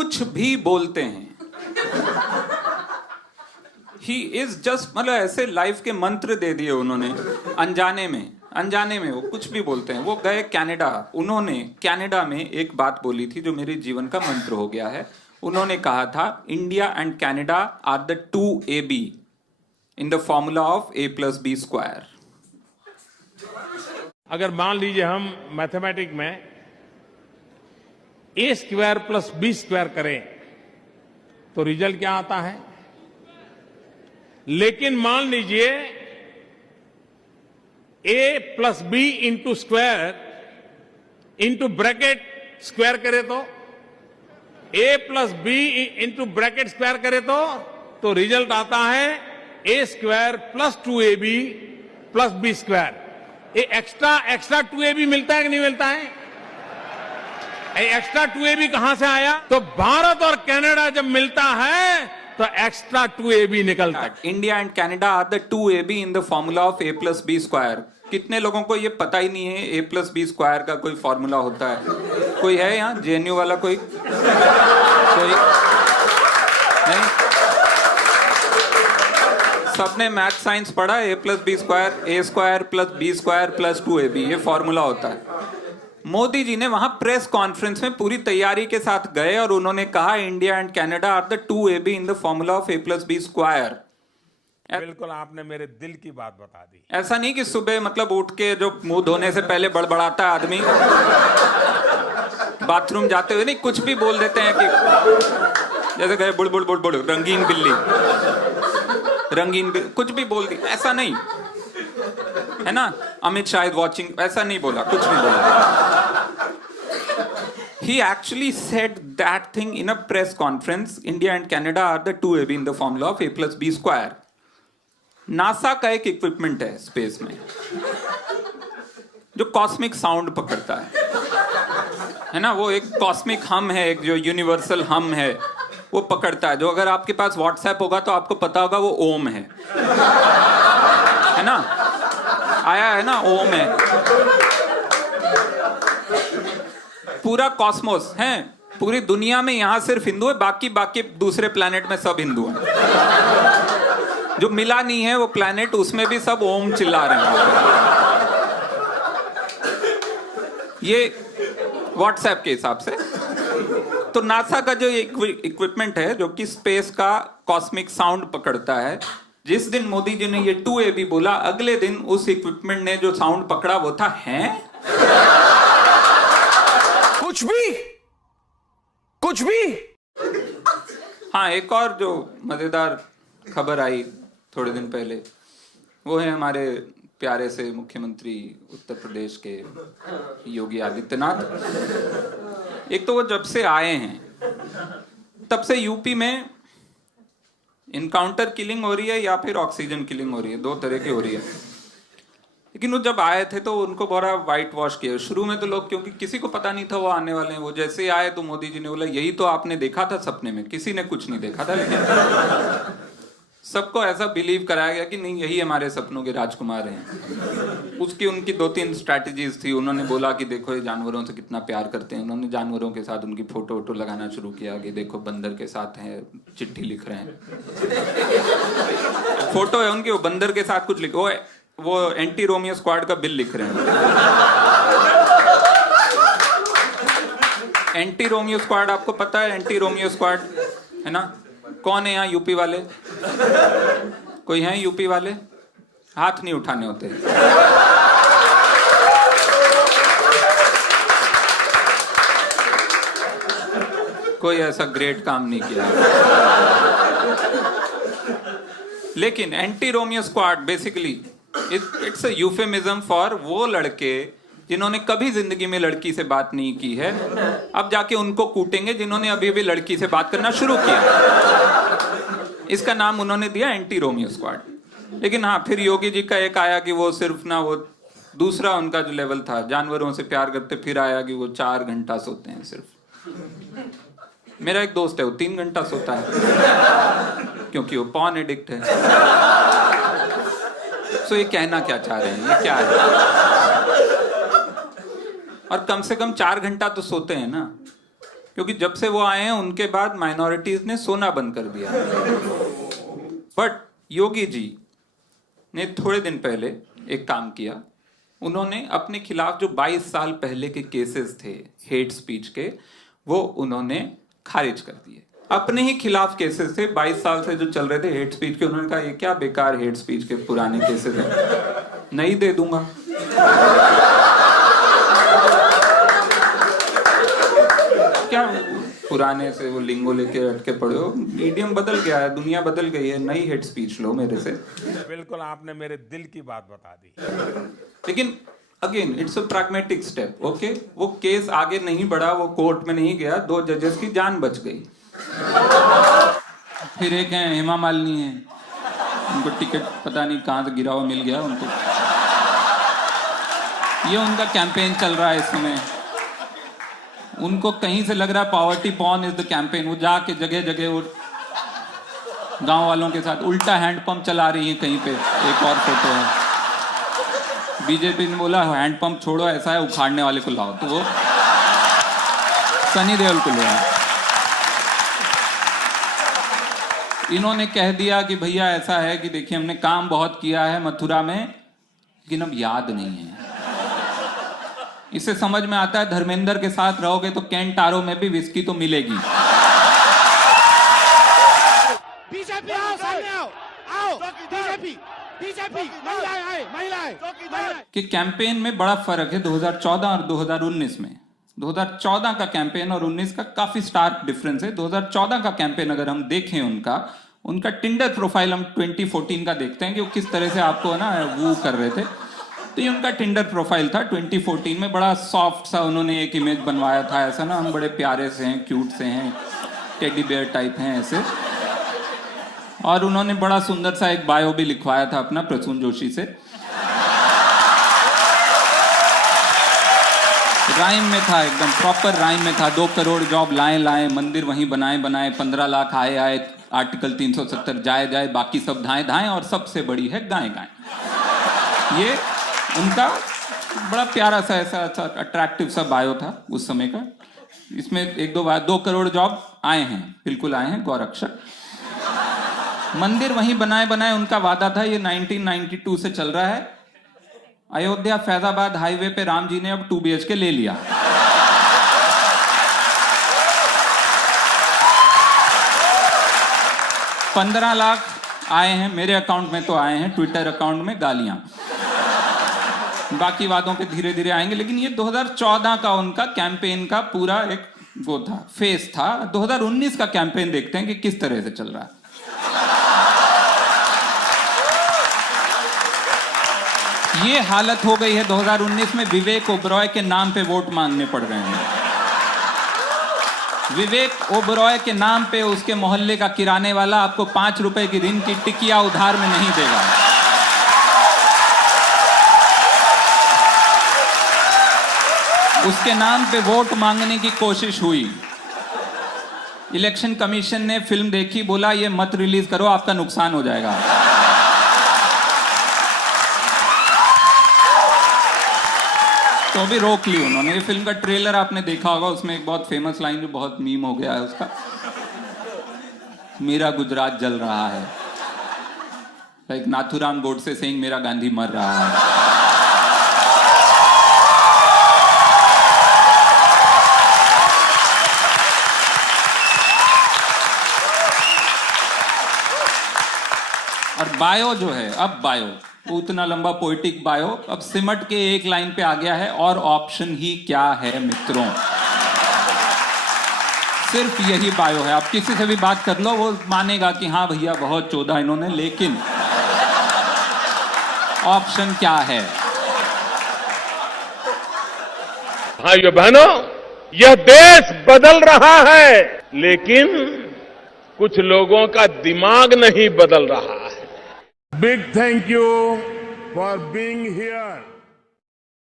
कुछ भी बोलते हैं। ही इज जस्ट, मतलब ऐसे लाइफ के मंत्र दे दिए उन्होंने अनजाने में वो कुछ भी बोलते हैं। वो गए कनाडा, उन्होंने कनाडा में एक बात बोली थी जो मेरे जीवन का मंत्र हो गया है। उन्होंने कहा था, India and Canada are the 2AB in the formula of A+B²। अगर मान लीजिए हम मैथमेटिक्स में A² + B² करें तो रिजल्ट क्या आता है? लेकिन मान लीजिए A + B into square into bracket square करे तो, A + B into bracket square करे तो रिजल्ट आता है A² + 2AB + B²। ये एक्स्ट्रा 2AB मिलता है कि नहीं मिलता है? एक्स्ट्रा 2AB कहां से आया? तो भारत और कनाडा जब मिलता है तो एक्स्ट्रा 2AB निकलता है। India and Canada are the 2AB in the formula of A+B²। कितने लोगों को ये पता ही नहीं है A+B² का कोई फॉर्मूला होता है? कोई है यहाँ JNU वाला? कोई नहीं? सबने मैथ साइंस पढ़ा। A+B² A² + B² + 2AB, ये फॉर्मूला होता है। मोदी जी ने वहां प्रेस कॉन्फ्रेंस में पूरी तैयारी के साथ गए और उन्होंने कहा, India and Canada are the 2AB in the formula of A+B²। बिल्कुल, आपने मेरे दिल की बात बता दी। ऐसा नहीं कि सुबह मतलब उठ के जो मुंह धोने से पहले बड़बड़ाता है आदमी, बाथरूम जाते हुए नहीं, कुछ भी बोल देते हैं कि जैसे कहे बुड़ बुड़ बुड़ बुड़, रंगीन बिल्ली, कुछ भी बोल दी, ऐसा नहीं है ना। अमित शाह वॉचिंग, ऐसा नहीं बोला, कुछ नहीं बोला। He actually said that thing in a press conference. India and Canada are the 2AB in the formula of A+B²। NASA का एक इक्विपमेंट है स्पेस में जो कॉस्मिक साउंड पकड़ता है ना। वो एक कॉस्मिक हम है, एक जो यूनिवर्सल हम है, वो पकड़ता है। जो अगर आपके पास व्हाट्सएप होगा तो आपको पता होगा वो ओम है ना। आया है ना, ओम है। पूरा कॉस्मोस है, पूरी दुनिया में यहां सिर्फ हिंदू है, बाकी दूसरे प्लैनेट में सब हिंदू हैं। जो मिला नहीं है वो प्लैनेट, उसमें भी सब ओम चिल्ला रहे हैं। ये व्हाट्सएप के हिसाब से। तो नासा का जो इक्विपमेंट है जो कि स्पेस का कॉस्मिक साउंड पकड़ता है, जिस दिन मोदी जी ने ये 2AB बोला, अगले दिन उस इक्विपमेंट ने जो साउंड पकड़ा वो था कुछ भी। हाँ, एक और जो मजेदार खबर आई थोड़े दिन पहले, वो है हमारे प्यारे से मुख्यमंत्री उत्तर प्रदेश के योगी आदित्यनाथ। एक तो वो जब से आए हैं तब से यूपी में इनकाउंटर किलिंग हो रही है या फिर ऑक्सीजन किलिंग हो रही है, दो तरह की हो रही है। लेकिन वो जब आए थे तो उनको बड़ा वाइट वॉश किया शुरू में तो लोग, क्योंकि किसी को पता नहीं था वो आने वाले हैं। वो जैसे ही आए तो मोदी जी ने बोला, यही तो आपने देखा था सपने में। किसी ने कुछ नहीं देखा था, लेकिन सबको ऐसा बिलीव कराया गया कि नहीं, यही हमारे सपनों के राजकुमार हैं। उसकी उनकी 2-3 स्ट्रैटेजीज थी। उन्होंने बोला कि देखो ये जानवरों से कितना प्यार करते हैं। उन्होंने जानवरों के साथ उनकी फोटो वोटो लगाना शुरू किया कि देखो बंदर के साथ हैं, चिट्ठी लिख रहे हैं। फोटो है उनकी, वो बंदर के साथ कुछ लिखो, वो एंटी रोमियो स्क्वाड का बिल लिख रहे हैं। एंटी रोमियो स्क्वाड, आपको पता है एंटी रोमियो स्क्वाड है ना? कौन है यहाँ यूपी वाले? कोई है यूपी वाले? हाथ नहीं उठाने होते। कोई ऐसा ग्रेट काम नहीं किया। लेकिन anti Romeo squad basically it's a euphemism for वो लड़के जिन्होंने कभी जिंदगी में लड़की से बात नहीं की है, अब जाके उनको कूटेंगे जिन्होंने अभी अभी लड़की से बात करना शुरू किया। इसका नाम उन्होंने दिया एंटी रोमियो स्क्वाड। लेकिन हाँ, फिर योगी जी का एक आया कि वो सिर्फ ना, वो दूसरा उनका जो लेवल था, जानवरों से प्यार करते, फिर आया कि वो 4 घंटा सोते हैं सिर्फ। मेरा एक दोस्त है, वो 3 घंटा सोता है क्योंकि वो पॉर्न एडिक्ट है। सो ये कहना क्या चाह रहे हैं, ये क्या है? और कम से कम 4 घंटा तो सोते हैं ना, क्योंकि जब से वो आए हैं उनके बाद माइनॉरिटीज ने सोना बंद कर दिया। बट योगी जी ने थोड़े दिन पहले एक काम किया, उन्होंने अपने खिलाफ जो 22 साल पहले के केसेस थे हेट स्पीच के, वो उन्होंने खारिज कर दिए। अपने ही खिलाफ केसेस थे 22 साल से जो चल रहे थे हेट स्पीच के, उन्होंने कहा ये क्या बेकार हेट स्पीच के पुराने केसेस हैं, नहीं दे दूंगा। क्या पुराने से वो लिंगो लेके अटके पड़े हो, मीडियम बदल गया है, दुनिया बदल गई है, नई हेट स्पीच लो मेरे से। बिल्कुल आपने मेरे दिल की बात बता दी। लेकिन again it's a pragmatic step, okay. वो केस आगे नहीं बढ़ा, वो कोर्ट में नहीं गया, 2 जजेस की जान बच गई। फिर एक है हेमा मालिनी है, उनको टिकट पता नहीं कहां से गिरा हुआ मिल गया उनको। ये उनका कैंपेन चल रहा है इस समय, उनको कहीं से लग रहा है poverty porn is the campaign. वो जाके जगह जगह वो गांव वालों के साथ उल्टा हैंडपंप चला रही है कहीं पे। एक और फोटो है, बीजेपी ने बोला हैंडपंप छोड़ो, ऐसा है उखाड़ने वाले को लाओ, तो वो सनी देओल को ले आए। इन्होंने कह दिया कि भैया ऐसा है कि देखिए हमने काम बहुत किया है मथुरा में, लेकिन अब याद नहीं है। इससे समझ में आता है धर्मेंद्र के साथ रहोगे तो केंटारो में भी विस्की तो मिलेगी। बीजेपी आओ, सामने आओ, आओ, बीजेपी, बीजेपी, महिलाएं। कि कैंपेन में बड़ा फर्क है 2014 और 2019 में। 2014 का कैंपेन और 19 का काफी स्टार्क डिफरेंस है। 2014 का कैंपेन अगर हम देखें उनका टिंडर प्रोफाइल हम 2014 का देखते हैं कि वो किस तरह से आपको ना वो कर रहे थे। तो ये उनका टिंडर प्रोफाइल था 2014 में, बड़ा सॉफ्ट सा उन्होंने एक इमेज बनवाया था, ऐसा ना हम बड़े प्यारे से हैं, क्यूट से हैं, टेडी बेयर टाइप हैं ऐसे। और उन्होंने बड़ा सुंदर सा एक बायो भी लिखवाया था अपना प्रसून जोशी से, राइम में था, एकदम प्रॉपर राइम में था। 2 करोड़ जॉब लाए, मंदिर वहीं बनाए, 15 लाख आए, आर्टिकल 370 जाए, बाकी सब धाएं, और सबसे बड़ी है गाएं। ये उनका बड़ा प्यारा सा ऐसा अट्रैक्टिव सा बायो था उस समय का। इसमें 1-2 बार 2 करोड़ जॉब आए हैं, बिल्कुल आए हैं, गौरक्षक। मंदिर वहीं बनाए उनका वादा था। ये 1992 से चल रहा है। अयोध्या फैजाबाद हाईवे पे राम जी ने अब 2 BHK ले लिया। $15 लाख आए हैं मेरे अकाउंट में, तो आए हैं, ट्विटर अकाउंट में गालियां। बाकी वादों पे धीरे धीरे आएंगे। लेकिन ये 2014 का उनका कैंपेन का पूरा एक वो था, फेस था। 2019 का कैंपेन देखते हैं कि किस तरह से चल रहा है। ये हालत हो गई है 2019 में, विवेक ओबरॉय के नाम पे वोट मांगने पड़ रहे हैं। विवेक ओबरॉय के नाम पे उसके मोहल्ले का किराने वाला आपको 5 रुपए की ऋण की टिकिया उधार में नहीं देगा। उसके नाम पे वोट मांगने की कोशिश हुई। इलेक्शन कमीशन ने फिल्म देखी, बोला ये मत रिलीज करो, आपका नुकसान हो जाएगा। तो अभी रोक ली उन्होंने। ये फिल्म का ट्रेलर आपने देखा होगा, उसमें एक बहुत फेमस लाइन जो बहुत मीम हो गया है उसका, मेरा गुजरात जल रहा है, लाइक नाथुराम गोडसे सेइंग मेरा गांधी मर रहा है। और बायो जो है, अब बायो उतना लंबा पोइटिक बायो अब सिमट के एक लाइन पे आ गया है, और ऑप्शन ही क्या है मित्रों, सिर्फ यही बायो है। आप किसी से भी बात कर लो, वो मानेगा कि हाँ भैया बहुत चौधा इन्होंने, लेकिन ऑप्शन क्या है? भाइयों बहनों, यह देश बदल रहा है, लेकिन कुछ लोगों का दिमाग नहीं बदल रहा है। Big thank you for being here.